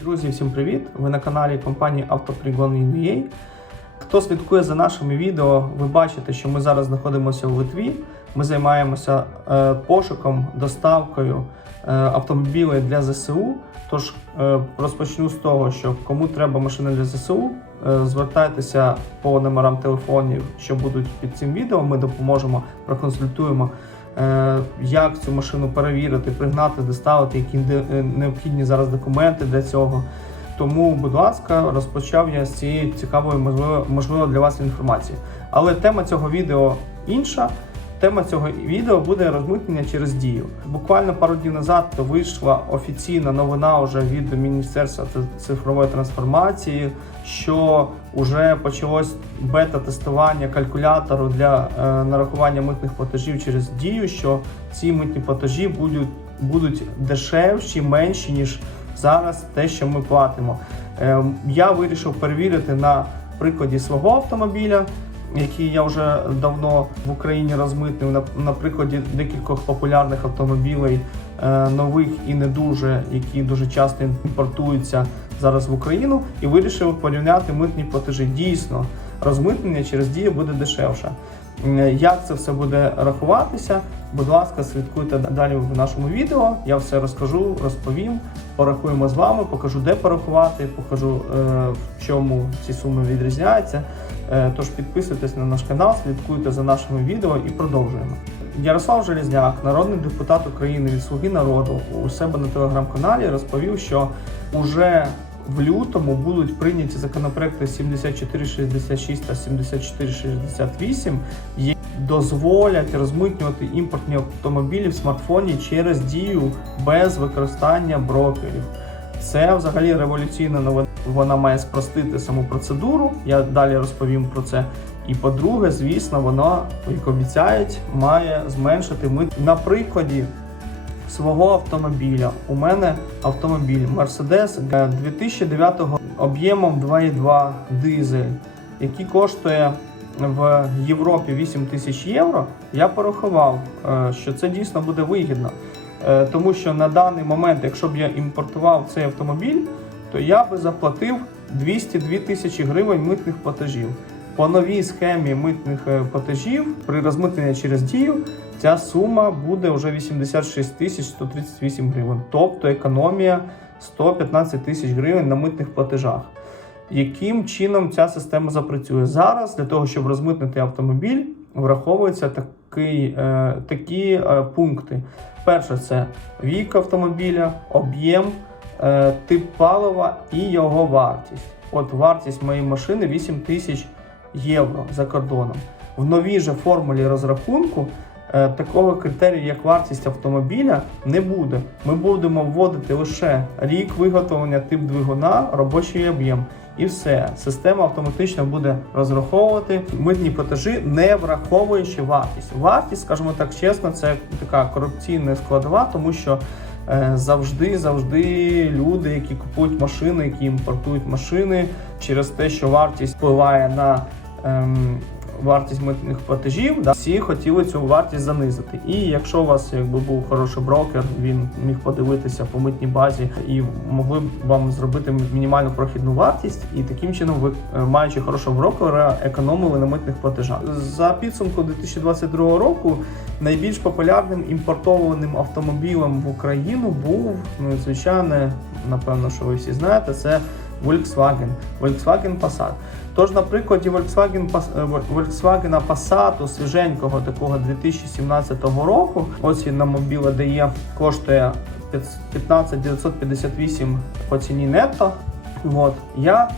Друзі, всім привіт! Ви на каналі компанії Автопригон.ua. Хто слідкує за нашими відео, ви бачите, що ми зараз знаходимося в Литві. Ми займаємося е, пошуком, доставкою е, автомобілів для ЗСУ. Тож е, розпочну з того, що кому треба машина для ЗСУ, е, звертайтеся по номерам телефонів, що будуть під цим відео. Ми допоможемо, проконсультуємо. Е, як цю машину перевірити, пригнати, доставити, які е, необхідні зараз документи для цього. Тому, будь ласка, розпочав я з цієї цікавої, можливо, для вас інформації. Але тема цього відео інша. Тема цього відео буде розмитнення через дію. Буквально пару днів назад вийшла офіційна новина вже від Міністерства цифрової трансформації, що вже почалось бета-тестування калькулятору для е, нарахування митних платежів через дію, що ці митні платежі будуть, будуть дешевші, менші, ніж зараз те, що ми платимо. Е, я вирішив перевірити на прикладі свого автомобіля, який я вже давно в Україні розмитнив, на, на прикладі декількох популярних автомобілей, е, нових і не дуже, які дуже часто імпортуються зараз в Україну, і вирішив порівняти митні платежі. Дійсно, розмитнення через дію буде дешевше. Як це все буде рахуватися? Будь ласка, слідкуйте далі в нашому відео. Я все розкажу, розповім. Порахуємо з вами, покажу, де порахувати, покажу, е, в чому ці суми відрізняються. Е, Тож підписуйтесь на наш канал, слідкуйте за нашими відео і продовжуємо. Ярослав Железняк, народний депутат України від Слуги народу, у себе на телеграм-каналі розповів, що уже в лютому будуть прийняті законопроекти 7466 та 7468, які дозволять розмитнювати імпортні автомобілі в смартфоні через дію без використання брокерів. Це взагалі революційна новина. Вона має спростити саму процедуру. Я далі розповім про це. І по-друге, звісно, вона, як обіцяють, має зменшити мит на прикладі свого автомобіля. У мене автомобіль Mercedes 2009 об'ємом 2,2 дизель, який коштує в Європі 8 тисяч євро. Я порахував, е, що це дійсно буде вигідно. Е, Тому що на даний момент, якщо б я імпортував цей автомобіль, то я би заплатив 202 тисячі гривень митних платежів. По новій схемі митних е, платежів при розмитненні через дію ця сума буде вже 86 тисяч 138 гривень, тобто економія 115 тисяч гривень на митних платежах. Яким чином ця система запрацює зараз для того, щоб розмитнити автомобіль, враховуються такий, е, такі е, пункти. Перше, це вік автомобіля, об'єм, е, тип палива і його вартість. От вартість моєї машини 8 тисяч євро за кордоном. В новій же формулі розрахунку такого критерію, як вартість автомобіля, не буде. Ми будемо вводити лише рік виготовлення, тип двигуна, робочий об'єм. І все, система автоматично буде розраховувати митні платежі, не враховуючи вартість. Вартість, скажімо так чесно, це така корупційна складова, тому що е, завжди, завжди люди, які купують машини, які імпортують машини, через те, що вартість впливає на ем, вартість митних платежів, да, всі хотіли цю вартість занизити. І якщо у вас якби був хороший брокер, він міг подивитися по митній базі і могли б вам зробити мінімальну прохідну вартість, і таким чином ви, е, маючи хорошого брокера, економили на митних платежах. За підсумку 2022 року найбільш популярним імпортованим автомобілем в Україну був ну, звичайно, напевно, що ви всі знаєте, це Volkswagen, Volkswagen Passat. Тож на прикладі Volkswagen, е, Volkswagen Passat свіженького такого 2017 року, ось він на мобіле дає, коштує 15 958 по ціні нетто. От, я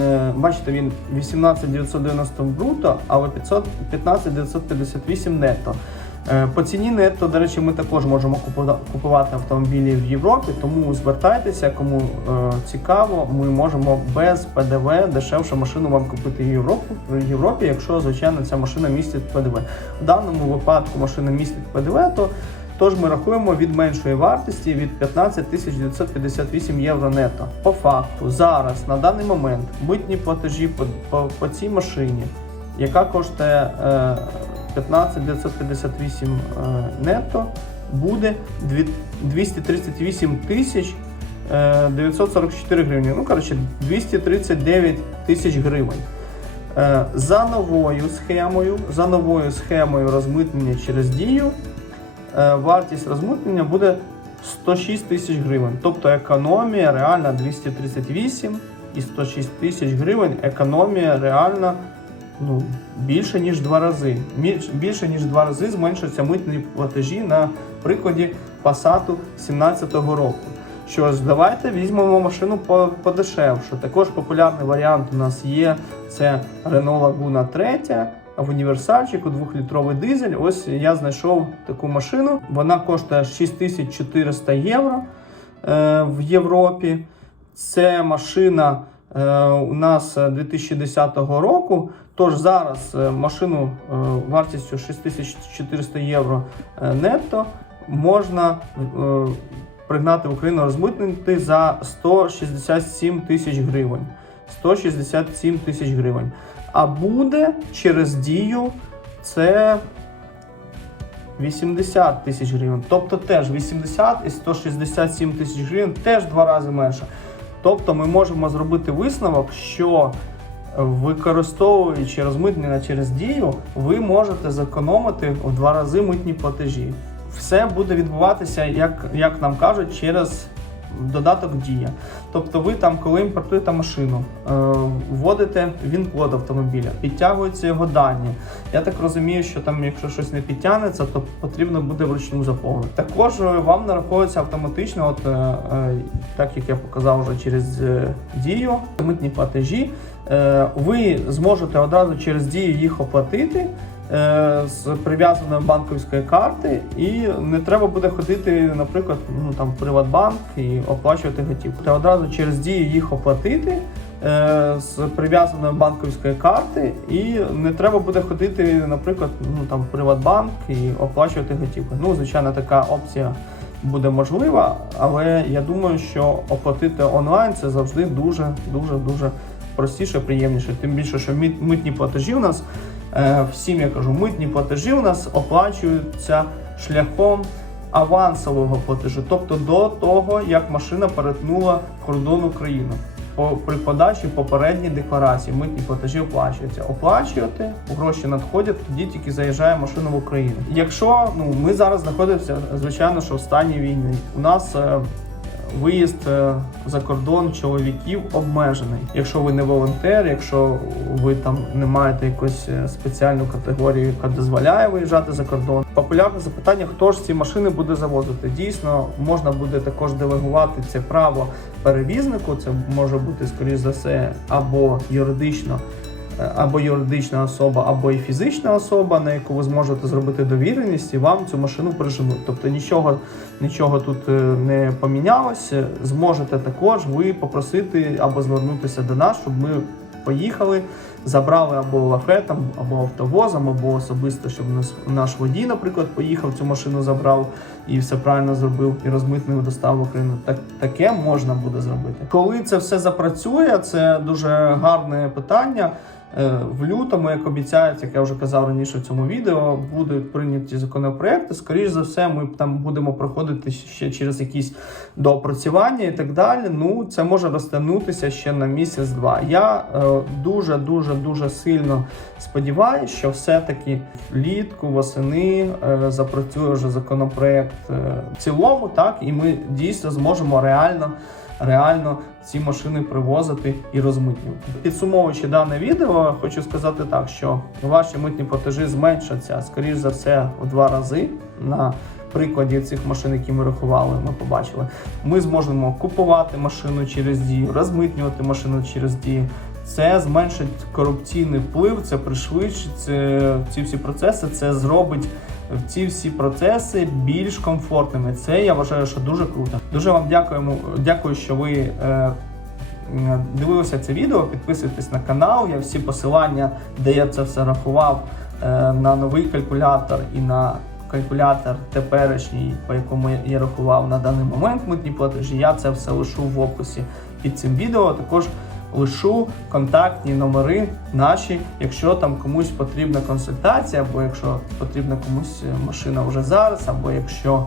е, бачите, він 18 990 бруто, але 500, 15 958 нетто. Е, По ціні нетто, до речі, ми також можемо купувати автомобілі в Європі, тому звертайтеся, кому е, цікаво, ми можемо без ПДВ дешевшу машину вам купити в Європу, в Європі, якщо, звичайно, ця машина містить ПДВ. В даному випадку машина містить ПДВ, то Тож ми рахуємо від меншої вартості від 15 тисяч 958 євро нетто. По факту, зараз на даний момент митні платежі по, по, по цій машині, яка коштує е, 15 958 е, нетто, буде 238 тисяч е, 944 гривні. Ну, коротше, 239 тисяч гривень. Е, За новою схемою, за новою схемою розмитнення через дію, е, вартість розмитнення буде 106 тисяч гривень. Тобто економія реальна 238 і 106 тисяч гривень. Економія реальна ну, більше ніж два рази. Більше ніж два рази зменшуються митні платежі на прикладі Passat 17-го року. Що ж, давайте візьмемо машину по- подешевше. Також популярний варіант у нас є це Renault Laguna 3 в універсальчику, 2-літровий дизель. Ось я знайшов таку машину. Вона коштує 6400 євро е, в Європі. Це машина у нас е, 2010 року. Тож зараз е, машину е, вартістю 6400 євро е, нетто можна е, пригнати в Україну розмитнити за 167 тисяч гривень. 167 тисяч гривень. А буде через дію це 80 тисяч гривень. Тобто теж 80 і 167 тисяч гривень теж два рази менше. Тобто ми можемо зробити висновок, що використовуючи розмитнення через дію, ви можете зекономити в два рази митні платежі. Все буде відбуватися, як, як нам кажуть, через додаток Дія. Тобто ви там, коли імпортуєте машину, е, вводите він-код автомобіля, підтягуються його дані. Я так розумію, що там, якщо щось не підтягнеться, то потрібно буде вручну заповнити. Також е, вам нараховується автоматично, от е, так як я показав вже через дію, митні платежі. Ви зможете одразу через дію їх оплатити. Е, З прив'язаної банківської карти, і не треба буде ходити, наприклад, ну там Приватбанк і оплачувати готівку. Та одразу через дію їх оплатити е, з прив'язаної банківської карти, і не треба буде ходити, наприклад, ну там Приватбанк і оплачувати готівку. Ну, звичайно, така опція буде можлива, але я думаю, що оплатити онлайн це завжди дуже, дуже, дуже простіше, приємніше. Тим більше, що мит- митні платежі у нас всім я кажу, митні платежі у нас оплачуються шляхом авансового платежу, тобто до того, як машина перетнула кордон України. При подачі попередньої декларації митні платежі оплачуються. Оплачуєте, гроші надходять, тоді тільки заїжджає машина в Україну. Якщо ну ми зараз знаходимося, звичайно, що в стані війни, у нас е, виїзд е, за кордон чоловіків обмежений. Якщо ви не волонтер, якщо ви там не маєте якусь е, спеціальну категорію, яка дозволяє виїжджати за кордон. Популярне запитання: хто ж ці машини буде завозити? Дійсно, можна буде також делегувати це право перевізнику. Це може бути скоріш за все або юридично. Е, Або юридична особа, або і фізична особа, на яку ви зможете зробити довіреність, і вам цю машину приженуть. Тобто нічого, нічого тут е, не помінялося. Зможете також ви попросити або звернутися до нас, щоб ми поїхали, забрали або лафетом, або автовозом, або особисто, щоб наш водій, наприклад, поїхав цю машину, забрав і все правильно зробив, і розмитнив доставив в Україну. Так таке можна буде зробити. Коли це все запрацює, це дуже гарне питання. Е, В лютому, як обіцяють, як я вже казав раніше в цьому відео, будуть прийняті законопроекти. Скоріше за все, ми там будемо проходити ще через якісь доопрацювання і так далі. Ну, це може розтягнутися ще на місяць-два. Я е, дуже, дуже, дуже сильно сподіваюся, що все-таки влітку, восени е, запрацює вже законопроект в цілому, так, і ми дійсно зможемо реально реально ці машини привозити і розмитнювати. Підсумовуючи дане відео, хочу сказати так, що ваші митні платежі зменшаться, скоріш за все, в два рази. На прикладі цих машин, які ми рахували, ми побачили. Ми зможемо купувати машину через дію, розмитнювати машину через дію. Це зменшить корупційний вплив, це пришвидшить ці всі процеси, це зробить ці всі процеси більш комфортними. Це я вважаю, що дуже круто. Дуже вам дякуємо. Дякую, що ви е, дивилися це відео. Підписуйтесь на канал. Я всі посилання, де я це все рахував, е, на новий калькулятор і на калькулятор теперішній, по якому я- рахував на даний момент митні платежі. Я це все лишу в описі під цим відео. Також лишу контактні номери наші, якщо там комусь потрібна консультація, або якщо потрібна комусь е, машина вже зараз, або якщо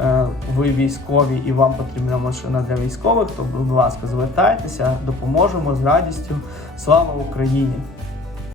е, ви військові і вам потрібна машина для військових, то, будь ласка, звертайтеся, допоможемо з радістю. Слава Україні!